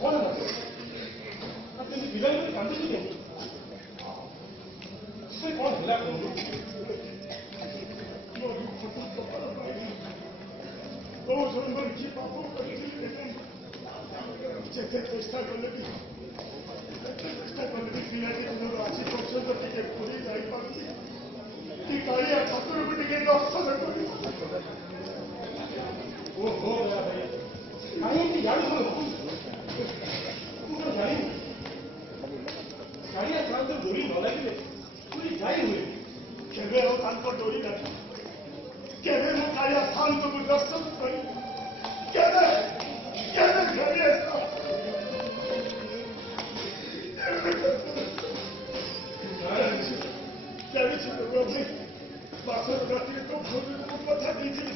କଣ ପିଲାମାନେ କାନ୍ଦୁଛି ସେ କଣ ହେଲା କୁହନ୍ତୁ ଯେତେ ଚେଷ୍ଟା କଲେ ବି ପିଲାଟି ଦିନରୁ ଆଜି ପର୍ଯ୍ୟନ୍ତ ଟିକେ ଭୁଲି ଯାଇପାରୁଛି କି କାଳିଆ ଠାକୁରକୁ ଟିକେ ଦର୍ଶନ କରି ଓହୋ କାହିଁକି ଜାଣିବୁ ମୁଁ ଜାଣିନି କାଳିଆ ସାନ୍ତ ଡୋରି ନ ଲାଗିଲେ ପୁରୀ ଯାଇ ହୁଏ କେବେ ଆଉ ତାଙ୍କ ଡୋରି ଲାଗେ କେବେ ମୁଁ କାଳିଆ ସାନ୍ତକୁ ଦର୍ଶନ କରି କେବେ କେବେ ଫେରି ଜାଣିଛୁ ଭାଇ ବାସର ରାତିରେ ତ ଭଉଣୀକୁ କଥା ଦେଇଥିଲି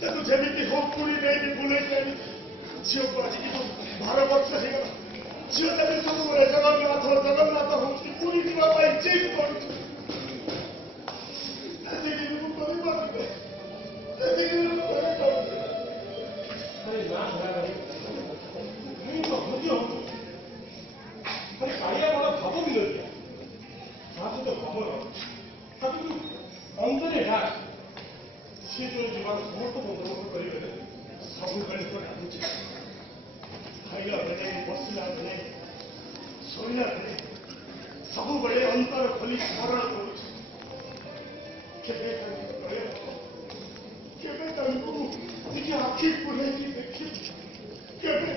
ତାକୁ ଯେମିତି ହଉ ପୁରୀ ନେଇକି ବୁଲେଇକି ଆଣି ଝିଅକୁ ଆଜିକି 12 ବର୍ଷ ହେଇଗଲା ଝିଅ ତାକୁ ସବୁବେଳେ ଜଗନ୍ନାଥ ଜଗନ୍ନାଥ ହଉଛି ପୁରୀ ଯିବା ପାଇଁ ଜିଦ୍ କରୁଛି ସେତିକି ମୁଁ କରିପାରୁନି ସେତିକି ମୁଁ କରିପାରୁନି ଆରେ ନା ମୁଁ ମଧ୍ୟ ଆରେ କାଳିଆ ବଡ଼ ଭାବ ବିଲୋଚି ତା ସହିତ ଖବର ତାକୁ ଅନ୍ତରେ ଡାକ ସିଏ ତ ଯିବାର ସମସ୍ତ ବନ୍ଦୋବସ୍ତ କରିବେ ସବୁବେଳେ ତ ଡାକୁଛି ଖାଇଲା ବେଳେ ବସିଲା ବେଳେ ଶୋଇଲା ବେଳେ ସବୁବେଳେ ଅନ୍ତର ଖୋଲି ସ୍ମରଣ କରୁଛି କେବେ ତାଙ୍କୁ କହିବ କେବେ ତାଙ୍କୁ ଟିକେ ଆଖି ପୁରେଇକି ଦେଖିବି କେବେ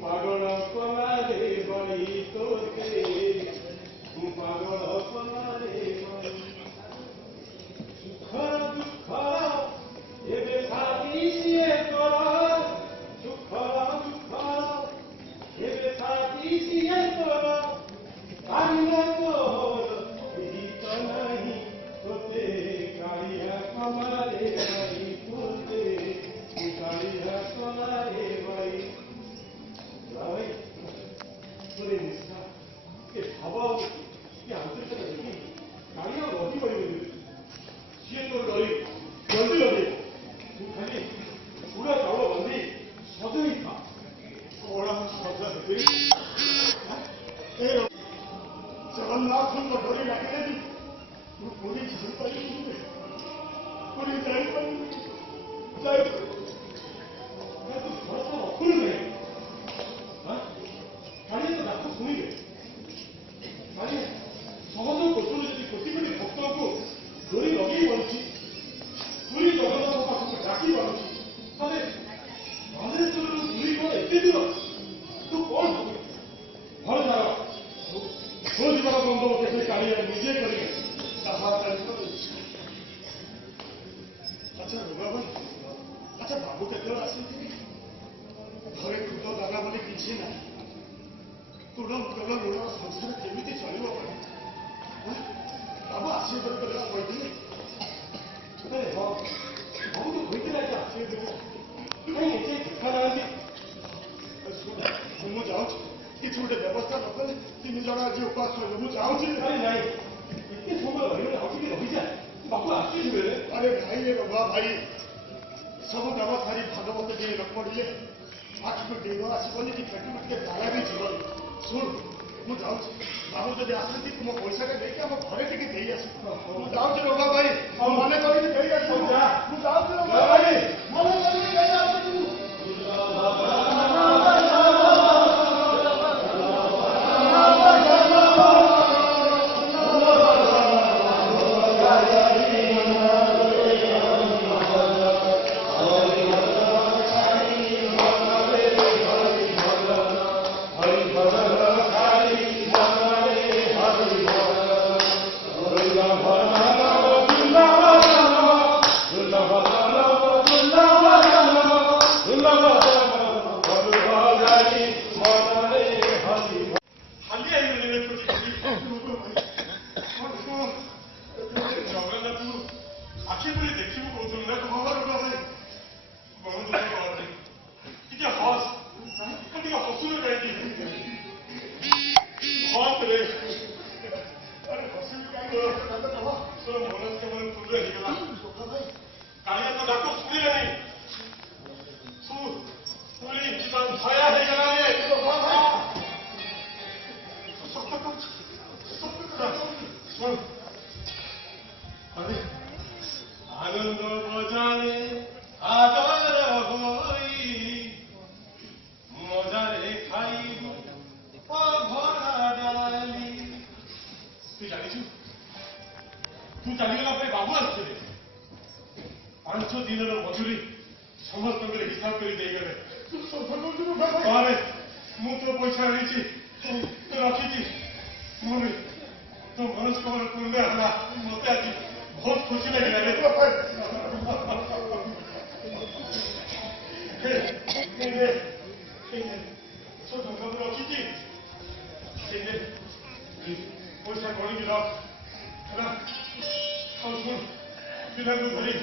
ପାଗଳ କଲାରେ ବଳି ତୋତେ ପାଗଳ କଲାରେ ବଳି ସୁଖର ଦୁଃଖର ଏବେ ଭାବି ସିଏ କର ସୁଖର ଏବେ ଭାବି ସିଏ କର କାଳିଆ ତୋର ଗୀତ ନାହିଁ ତୋତେ କାଳିଆ କଲାରେ ବଳି ତୋତେ କାଳିଆ କଲାରେ ବଳି ଭାଇ তোরে নিষ্ঠা এ ভাবা এ আন্তরিকতা দেখি কালিয়া রহি পড়িবে সিଏ তোর ডরি জলদি লগে তু খালি পুরা চাউল বান্ধি সজেই খা কড়া সজা দেবে জগন্নাথଙ୍କ ଡୋରି ଲାଗିଲେ ବି ତୁ ପୁରୀ ଯାଇପାରିବୁନି ପୁରୀ ଯାଇପାରିବୁନି ତୁ ଭରସା ରଖୁନି ନାହିଁ କାଳିଆ ତ ଡାକ ଶୁଣିବେ କାଳିଆ ସହଜ କୋଟରୁ ଯଦି କୋଟି କୋଟି ଭକ୍ତଙ୍କୁ ଡୋରି ଲଗେଇ ପାରୁଛି ପୁରୀ ଜଗନ୍ନାଥ ପାଖକୁ ଡାକି ପାରୁଛି ତାହେଲେ ବାଲେଶ୍ୱରରୁ ପୁରୀ କଣ ଏତେ ଦୂର ତୁ କଣ ଭାବୁ ଭଲ ଯାଅ ତୋ ଯିବାର ବନ୍ଦୋବସ୍ତ ସେ କାଳିଆ ନିଜେ କରିବେ ତାହା ତାଙ୍କର ଇଚ୍ଛା ଆଚ୍ଛା ରୁମା ଭାଇ ଆଚ୍ଛା ବାବୁ କେତେବେଳେ ଆସନ୍ତି ଘରେ ଖୁଦ ଦାନା ବୋଲି କିଛି ନାହିଁ ତୁଳ ତୁଳ ଲୁଣ ସଂସାର କେମିତି ଚଳିବ ବାବୁ ଆସିବେ ବୋଲି କହିଲା କହିଥିଲେ ଆରେ ହଁ ବାବୁ ତ କହିଥିଲା ଯେ ଆସିବେ ବୋଲି କାହିଁ ଏତେ ଦେଖା ନାହାନ୍ତି ଶୁଣ ମୁଁ ଯାଉଛି କିଛି ଗୋଟେ ବ୍ୟବସ୍ଥା ନ କଲେ 3 ଜଣ ଆଜି ଉପାସ ରହିବ ମୁଁ ଯାଉଛି ଆରେ ନାଇଁ ଏତେ ସମୟ ରହିବ ଆଉ ଟିକେ ରହିଯାଏ ବାବୁ ଆସିଯିବେ ଆରେ ଭାଇ ବାବା ଭାଇ ସବୁ କାମ ସାରି ଭାଗବତ ଟିକେ ନ ପଡ଼ିଲେ ଆଖିକୁ ଡେଗ ଆସିବନି କି ପେଟକୁ ଟିକେ ଝାଡ଼ା ବି ଯିବନି ଶୁଣ ମୁଁ ଯାଉଛି ବାବୁ ଯଦି ଆସନ୍ତି ତୁମ ପଇସାଟା ନେଇକି ଆମ ଘରେ ଟିକେ ଦେଇ ଆସ ମୁଁ ଯାଉଛି ରବା ଭାଇ ଆଉ ମନେ କରିକି ଦେଇ ଆସ ମୁଁ ଯାଉଛି ରବା ଭାଇ ମନେ କରିକି ଦେଇ ଆସ Bye. ବାପରେ ଆରେ ବସିବି କାହିଁକି ତୋର ମନସ୍କାମନା ପୂର୍ଣ୍ଣ ହେଇଗଲା କାଳିଆ ତ ଡାକ ଶୁଣିଲାନି ଶୁଣି ଯିବା ଭୟ ହେଇଗଲା ରେ ଶୁଣ ଆରେ ଆନନ୍ଦ ବଜାରେ ଆଦର ହୋଇ ମଜାରେ ଖାଇବୁ ଅଭଡ଼ା ଡାଲି ତୁ ଜାଣିଛୁ ତୁ ଚାଲିଗଲା ପରେ ବାବୁ ଆସିଥିଲେ 5 ଦିନର ମଜୁରୀ ସମସ୍ତଙ୍କର ହିସାବ କରି ଦେଇଗଲେ ମୁଁ ତୋ ପଇସା ଆଣିଛି ରଖିଛି ମୁଁ ବି ତୋ ମନସ୍କାମନା ପୂର୍ଣ୍ଣ ହେଲା ମତେ ଆଜି ବହୁତ ଖୁସି ଲାଗିଲା ରେ ରଖିଛି ପଇସା ଗଣିକି ରଖ ହେଲା ଆଉ ଶୁଣ ପିଲାଙ୍କୁ ଧରି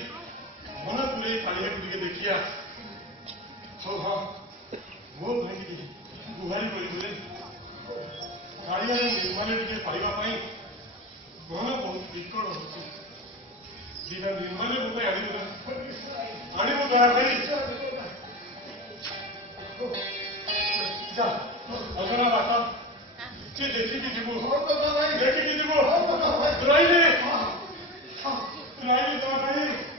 ମନ ପୁରେଇ କାଳିଆକୁ ଟିକେ ଦେଖିଆ ହଉ ହଁ ମୋ ଭାଇକି ଗୁହାରି କରିବୁରେ କାଳିଆର ନିର୍ମାଲ୍ୟ ଟିକେ ପାଇବା ପାଇଁ ମନ ବହୁତ ବିକଳ ହଉଛି ଦିନ ନିର୍ମାଲ୍ୟ ମୋ ପାଇଁ ଆଣିବୁ ଦୟା ଭାଇ ଯା ଅଜଣା ବାଟ ସେ ଦେଖିକି ଯିବୁ ଦେଖିକି ଯିବୁ ରହିଲି ଦୟା ଭାଇ